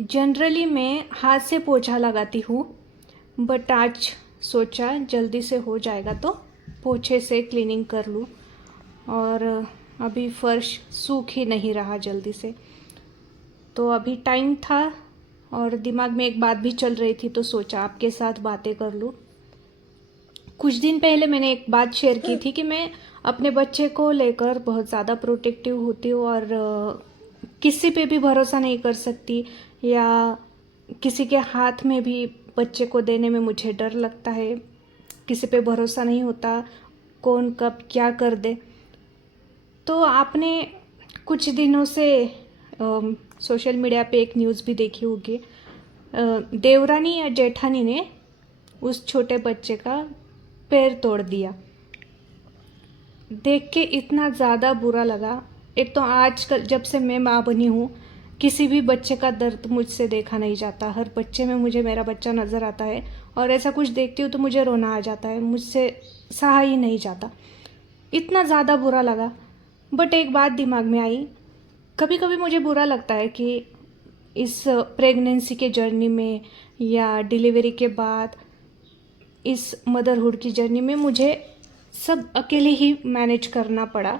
Generally मैं हाथ से पोछा लगाती हूँ, बट आज सोचा जल्दी से हो जाएगा तो पोछे से क्लीनिंग कर लूँ। और अभी फर्श सूख ही नहीं रहा जल्दी से, तो अभी टाइम था और दिमाग में एक बात भी चल रही थी, तो सोचा आपके साथ बातें कर लूँ। कुछ दिन पहले मैंने एक बात शेयर की थी कि मैं अपने बच्चे को लेकर बहुत ज़्यादा प्रोटेक्टिव होती हूँ और किसी पे भी भरोसा नहीं कर सकती, या किसी के हाथ में भी बच्चे को देने में मुझे डर लगता है। किसी पे भरोसा नहीं होता, कौन कब क्या कर दे। तो आपने कुछ दिनों से सोशल मीडिया पे एक न्यूज़ भी देखी होगी। देवरानी या जेठानी ने उस छोटे बच्चे का पैर तोड़ दिया। देख के इतना ज़्यादा बुरा लगा। एक तो आजकल जब से मैं माँ बनी हूँ, किसी भी बच्चे का दर्द मुझसे देखा नहीं जाता। हर बच्चे में मुझे मेरा बच्चा नज़र आता है, और ऐसा कुछ देखती हूँ तो मुझे रोना आ जाता है, मुझसे सहा ही नहीं जाता। इतना ज़्यादा बुरा लगा। बट एक बात दिमाग में आई, कभी कभी मुझे बुरा लगता है कि इस प्रेगनेंसी के जर्नी में या डिलीवरी के बाद इस मदरहुड की जर्नी में मुझे सब अकेले ही मैनेज करना पड़ा।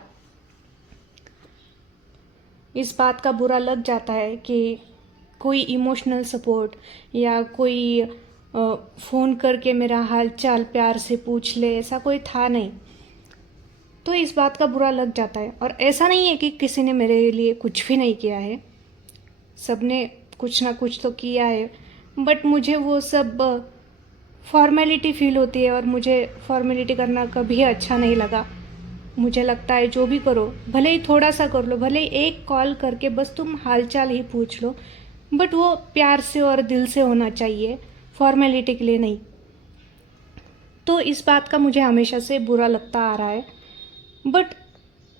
इस बात का बुरा लग जाता है कि कोई इमोशनल सपोर्ट या कोई फ़ोन करके मेरा हाल चाल प्यार से पूछ ले, ऐसा कोई था नहीं। तो इस बात का बुरा लग जाता है। और ऐसा नहीं है कि किसी ने मेरे लिए कुछ भी नहीं किया है, सबने कुछ ना कुछ तो किया है, बट मुझे वो सब फॉर्मेलिटी फील होती है, और मुझे फॉर्मेलिटी करना कभी अच्छा नहीं लगा। मुझे लगता है जो भी करो, भले ही थोड़ा सा कर लो, भले ही एक कॉल करके बस तुम हालचाल ही पूछ लो, बट वो प्यार से और दिल से होना चाहिए, फॉर्मेलिटी के लिए नहीं। तो इस बात का मुझे हमेशा से बुरा लगता आ रहा है। बट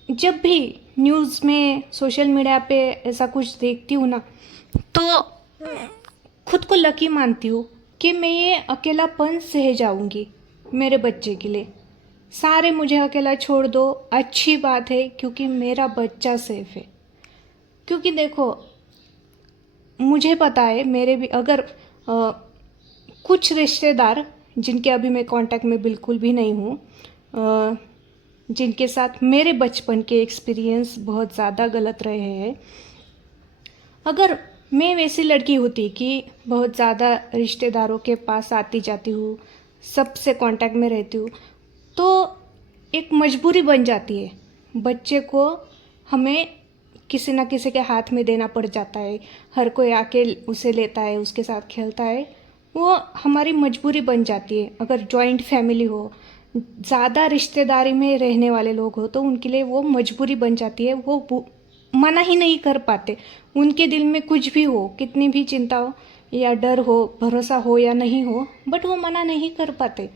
जब भी न्यूज़ में सोशल मीडिया पे ऐसा कुछ देखती हूँ ना, तो खुद को लकी मानती हूँ कि मैं ये अकेलापन सह जाऊँगी मेरे बच्चे के लिए। सारे मुझे अकेला छोड़ दो, अच्छी बात है, क्योंकि मेरा बच्चा सेफ है। क्योंकि देखो, मुझे पता है मेरे भी अगर कुछ रिश्तेदार जिनके अभी मैं कांटेक्ट में बिल्कुल भी नहीं हूँ, जिनके साथ मेरे बचपन के एक्सपीरियंस बहुत ज़्यादा गलत रहे हैं, अगर मैं वैसी लड़की होती कि बहुत ज़्यादा रिश्तेदारों के पास आती जाती हूँ, सबसे कांटेक्ट में रहती हूँ, तो एक मजबूरी बन जाती है। बच्चे को हमें किसी ना किसी के हाथ में देना पड़ जाता है, हर कोई आके उसे लेता है, उसके साथ खेलता है, वो हमारी मजबूरी बन जाती है। अगर जॉइंट फैमिली हो, ज़्यादा रिश्तेदारी में रहने वाले लोग हो, तो उनके लिए वो मजबूरी बन जाती है। वो मना ही नहीं कर पाते। उनके दिल में कुछ भी हो, कितनी भी चिंता हो या डर हो, भरोसा हो या नहीं हो, बट वो मना नहीं कर पाते।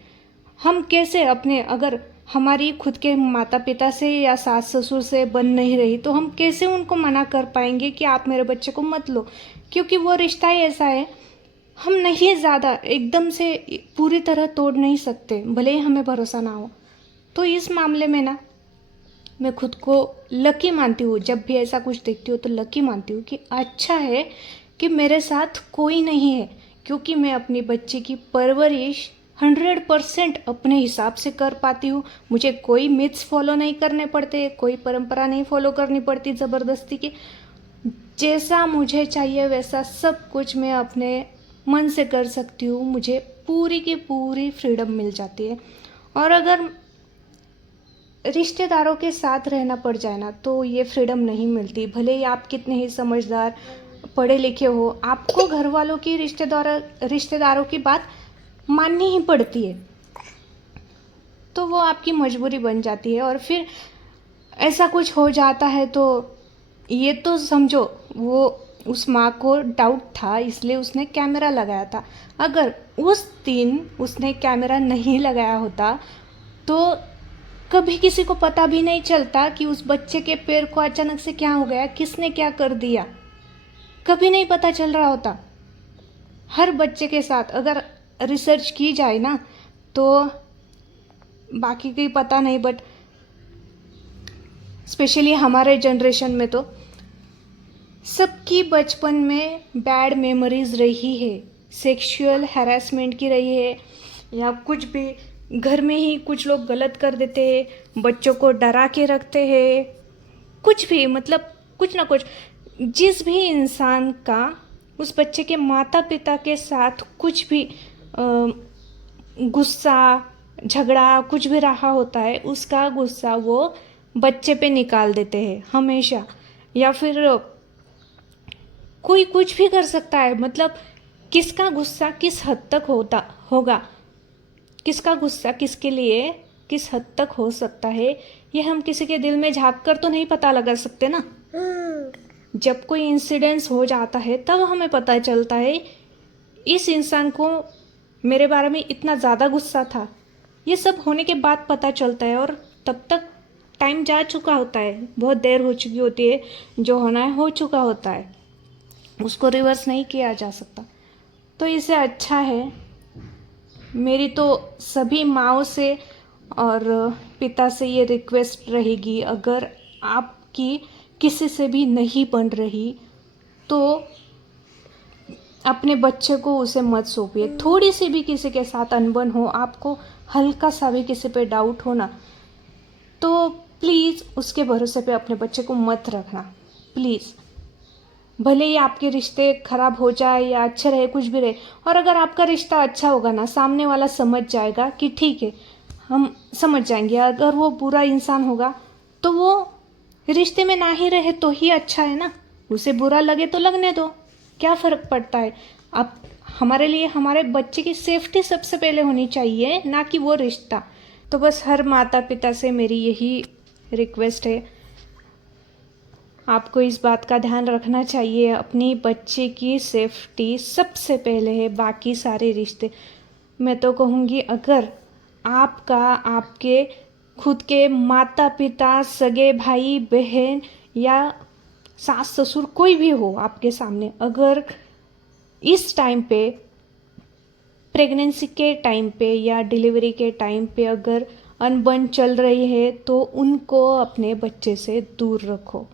हम कैसे अपने, अगर हमारी खुद के माता पिता से या सास ससुर से बन नहीं रही, तो हम कैसे उनको मना कर पाएंगे कि आप मेरे बच्चे को मत लो? क्योंकि वो रिश्ता ही ऐसा है, हम नहीं ज़्यादा एकदम से पूरी तरह तोड़ नहीं सकते, भले ही हमें भरोसा ना हो। तो इस मामले में ना, मैं खुद को लकी मानती हूँ। जब भी ऐसा कुछ देखती हूँ तो लकी मानती हूँ कि अच्छा है कि मेरे साथ कोई नहीं है, क्योंकि मैं अपनी बच्ची की परवरिश 100% अपने हिसाब से कर पाती हूँ। मुझे कोई मिथ्स फॉलो नहीं करने पड़ते, कोई परंपरा नहीं फॉलो करनी पड़ती ज़बरदस्ती की। जैसा मुझे चाहिए वैसा सब कुछ मैं अपने मन से कर सकती हूँ। मुझे पूरी की पूरी फ्रीडम मिल जाती है। और अगर रिश्तेदारों के साथ रहना पड़ जाए ना, तो ये फ्रीडम नहीं मिलती। भले ही आप कितने ही समझदार पढ़े लिखे हो, आपको घर वालों की रिश्तेदारों की बात माननी ही पड़ती है। तो वो आपकी मजबूरी बन जाती है। और फिर ऐसा कुछ हो जाता है तो ये तो समझो, वो उस माँ को डाउट था, इसलिए उसने कैमरा लगाया था। अगर उस दिन उसने कैमरा नहीं लगाया होता तो कभी किसी को पता भी नहीं चलता कि उस बच्चे के पैर को अचानक से क्या हो गया, किसने क्या कर दिया, कभी नहीं पता चल रहा होता। हर बच्चे के साथ अगर रिसर्च की जाए ना, तो बाकी की पता नहीं, बट स्पेशली हमारे जनरेशन में तो सबकी बचपन में बैड मेमोरीज रही है, सेक्सुअल हैरेसमेंट की रही है, या कुछ भी घर में ही कुछ लोग गलत कर देते हैं, बच्चों को डरा के रखते हैं, कुछ भी मतलब कुछ ना कुछ। जिस भी इंसान का उस बच्चे के माता पिता के साथ कुछ भी गुस्सा झगड़ा कुछ भी रहा होता है, उसका गुस्सा वो बच्चे पे निकाल देते हैं हमेशा। या फिर कोई कुछ भी कर सकता है, मतलब किसका गुस्सा किस हद तक होगा, किसका गुस्सा किसके लिए किस हद तक हो सकता है, ये हम किसी के दिल में झांक कर तो नहीं पता लगा सकते ना। जब कोई इंसिडेंस हो जाता है तब हमें पता चलता है इस इंसान को मेरे बारे में इतना ज़्यादा गुस्सा था। ये सब होने के बाद पता चलता है, और तब तक टाइम जा चुका होता है, बहुत देर हो चुकी होती है, जो होना है हो चुका होता है, उसको रिवर्स नहीं किया जा सकता। तो इससे अच्छा है, मेरी तो सभी माँओं से और पिता से ये रिक्वेस्ट रहेगी, अगर आपकी किसी से भी नहीं बन रही तो अपने बच्चे को उसे मत सौंपिए। थोड़ी सी भी किसी के साथ अनबन हो, आपको हल्का सा भी किसी पे डाउट हो ना, तो प्लीज़ उसके भरोसे पे अपने बच्चे को मत रखना, प्लीज़। भले ही आपके रिश्ते खराब हो जाए या अच्छे रहे, कुछ भी रहे, और अगर आपका रिश्ता अच्छा होगा ना, सामने वाला समझ जाएगा कि ठीक है, हम समझ जाएंगे। अगर वो बुरा इंसान होगा तो वो रिश्ते में ना ही रहे तो ही अच्छा है ना, उसे बुरा लगे तो लगने दो, क्या फ़र्क पड़ता है। अब हमारे लिए हमारे बच्चे की सेफ्टी सबसे पहले होनी चाहिए, ना कि वो रिश्ता। तो बस हर माता पिता से मेरी यही रिक्वेस्ट है, आपको इस बात का ध्यान रखना चाहिए, अपनी बच्चे की सेफ्टी सबसे पहले है, बाकी सारे रिश्ते। मैं तो कहूँगी, अगर आपका आपके खुद के माता पिता, सगे भाई बहन या सास ससुर कोई भी हो आपके सामने, अगर इस टाइम पे, प्रेगनेंसी के टाइम पे या डिलीवरी के टाइम पे अगर अनबन चल रही है, तो उनको अपने बच्चे से दूर रखो।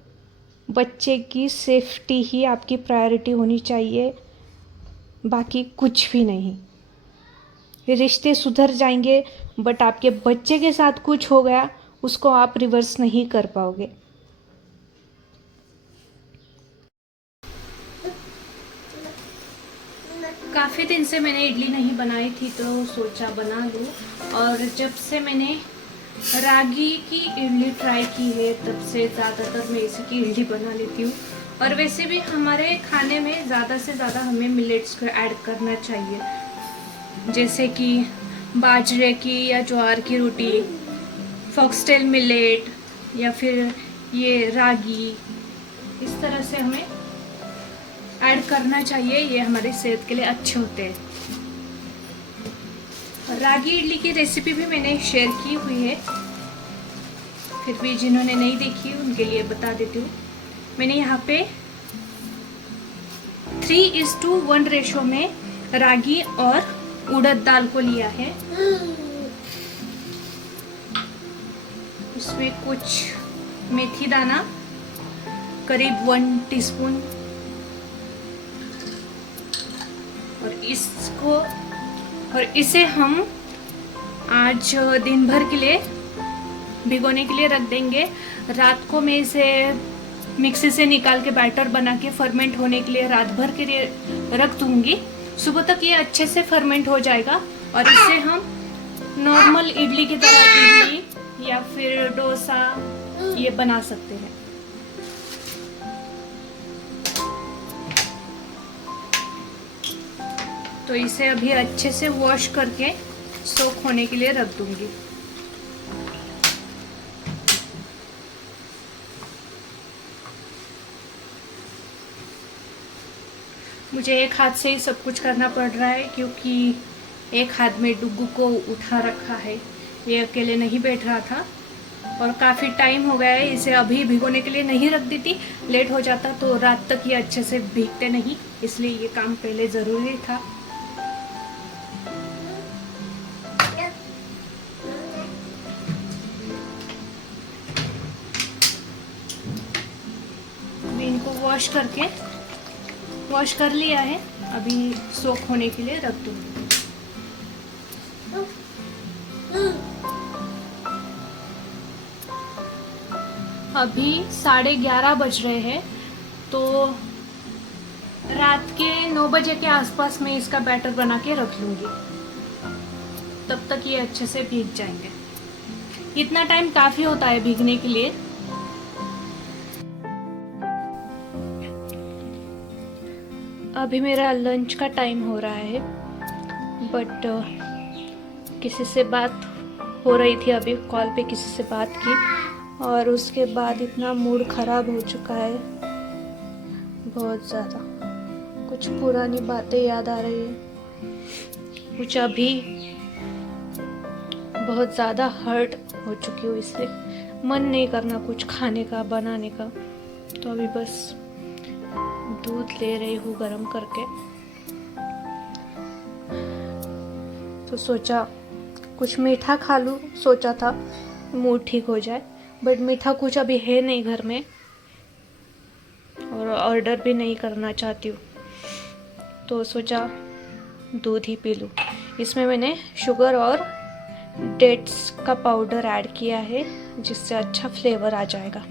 बच्चे की सेफ्टी ही आपकी प्रायोरिटी होनी चाहिए, बाकी कुछ भी नहीं। रिश्ते सुधर जाएंगे, बट आपके बच्चे के साथ कुछ हो गया, उसको आप रिवर्स नहीं कर पाओगे। काफ़ी दिन से मैंने इडली नहीं बनाई थी, तो सोचा बना लूँ। और जब से मैंने रागी की इडली ट्राई की है, तब से ज़्यादातर मैं इसी की इडली बना लेती हूँ। और वैसे भी हमारे खाने में ज़्यादा से ज़्यादा हमें मिलेट्स को ऐड करना चाहिए, जैसे कि बाजरे की या ज्वार की रोटी, फॉक्सटेल मिलेट, या फिर ये रागी, इस तरह से हमें ऐड करना चाहिए, ये हमारी सेहत के लिए अच्छे होते हैं। रागी इडली की रेसिपी भी मैंने शेयर की हुई है, फिर भी जिन्होंने नहीं देखी उनके लिए बता देती हूँ। मैंने यहाँ पे 3:1 रेशो में रागी और उड़द दाल को लिया है। इसमें कुछ मेथी दाना करीब 1 टीस्पून, और इसे हम आज दिन भर के लिए भिगोने के लिए रख देंगे। रात को मैं इसे मिक्सी से निकाल के बैटर बना के फर्मेंट होने के लिए रात भर के लिए रख दूंगी। सुबह तक ये अच्छे से फर्मेंट हो जाएगा, और इससे हम नॉर्मल इडली की तरह इडली या फिर डोसा ये बना सकते हैं। तो इसे अभी अच्छे से वॉश करके सोक होने के लिए रख दूंगी। मुझे एक हाथ से ही सब कुछ करना पड़ रहा है, क्योंकि एक हाथ में डुग्गू को उठा रखा है, ये अकेले नहीं बैठ रहा था, और काफ़ी टाइम हो गया है। इसे अभी भिगोने के लिए नहीं रख देती, लेट हो जाता तो रात तक ये अच्छे से भीगते नहीं, इसलिए ये काम पहले ज़रूरी था। इनको वॉश कर लिया है। अभी सोक होने के लिए रख दूँगी। अभी 11:30 बज रहे हैं, तो रात के 9 बजे के आसपास मैं इसका बैटर बना के रख लूँगी। तब तक ये अच्छे से भीग जाएंगे। इतना टाइम काफ़ी होता है भीगने के लिए। अभी मेरा लंच का टाइम हो रहा है, बट किसी से बात हो रही थी, अभी कॉल पे किसी से बात की, और उसके बाद इतना मूड ख़राब हो चुका है बहुत ज़्यादा। कुछ पुरानी बातें याद आ रही है, कुछ अभी बहुत ज़्यादा हर्ट हो चुकी हूँ, इससे मन नहीं करना कुछ खाने का, बनाने का। तो अभी बस दूध ले रही हूँ गरम करके। तो सोचा कुछ मीठा खा लूँ, सोचा था मूड ठीक हो जाए, बट मीठा कुछ अभी है नहीं घर में, और ऑर्डर भी नहीं करना चाहती हूँ, तो सोचा दूध ही पी लूँ। इसमें मैंने शुगर और डेट्स का पाउडर ऐड किया है, जिससे अच्छा फ्लेवर आ जाएगा।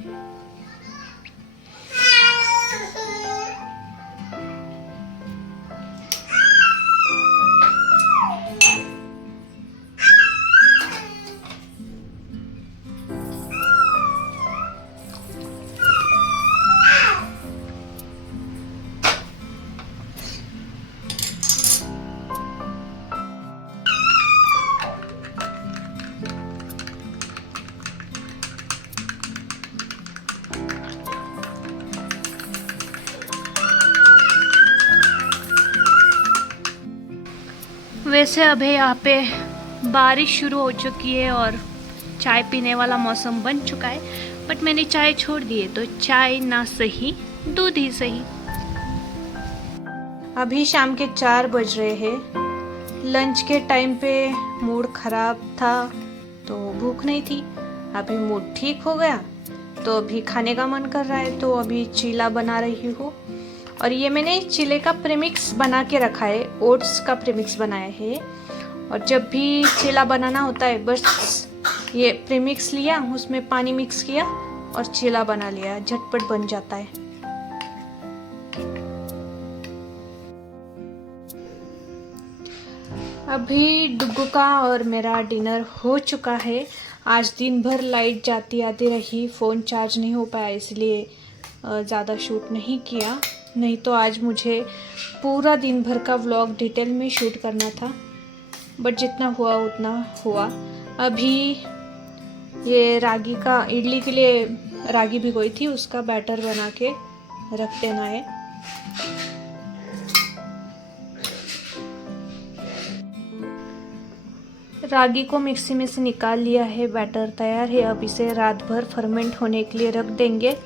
वैसे अभी यहाँ पे बारिश शुरू हो चुकी है और चाय पीने वाला मौसम बन चुका है, बट मैंने चाय छोड़ दी है, तो चाय ना सही दूध ही सही। अभी शाम के 4 बज रहे हैं। लंच के टाइम पे मूड ख़राब था, तो भूख नहीं थी। अभी मूड ठीक हो गया, तो अभी खाने का मन कर रहा है, तो अभी चीला बना रही हूँ। और ये मैंने चीले का प्रीमिक्स बना के रखा है, ओट्स का प्रीमिक्स बनाया है। और जब भी चीला बनाना होता है, बस ये प्रीमिक्स लिया, उसमें पानी मिक्स किया और चीला बना लिया, झटपट बन जाता है। अभी डुग्गू का और मेरा डिनर हो चुका है। आज दिन भर लाइट जाती आती रही, फ़ोन चार्ज नहीं हो पाया, इसलिए ज़्यादा शूट नहीं किया। नहीं तो आज मुझे पूरा दिन भर का व्लॉग डिटेल में शूट करना था, बट जितना हुआ उतना हुआ। अभी ये रागी का, इडली के लिए रागी भिगोई थी, उसका बैटर बना के रख देना है। रागी को मिक्सी में से निकाल लिया है, बैटर तैयार है। अब इसे रात भर फर्मेंट होने के लिए रख देंगे।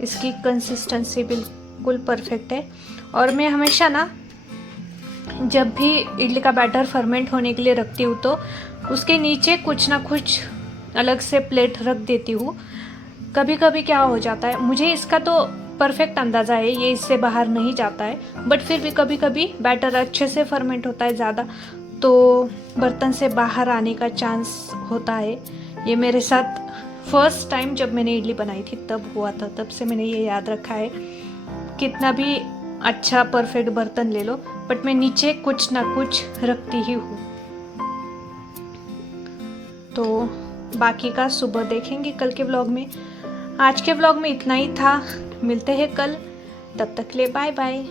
इसकी कंसिस्टेंसी बिल्कुल परफेक्ट है। और मैं हमेशा ना, जब भी इडली का बैटर फर्मेंट होने के लिए रखती हूँ, तो उसके नीचे कुछ ना कुछ अलग से प्लेट रख देती हूँ। कभी कभी क्या हो जाता है, मुझे इसका तो परफेक्ट अंदाज़ा है, ये इससे बाहर नहीं जाता है, बट फिर भी कभी कभी बैटर अच्छे से फर्मेंट होता है ज़्यादा, तो बर्तन से बाहर आने का चांस होता है। ये मेरे साथ फर्स्ट टाइम जब मैंने इडली बनाई थी तब हुआ था। तब से मैंने ये याद रखा है, कितना भी अच्छा परफेक्ट बर्तन ले लो, बट मैं नीचे कुछ ना कुछ रखती ही हूँ। तो बाकी का सुबह देखेंगे कल के व्लॉग में। आज के व्लॉग में इतना ही था, मिलते हैं कल, तब तक के लिए बाय बाय।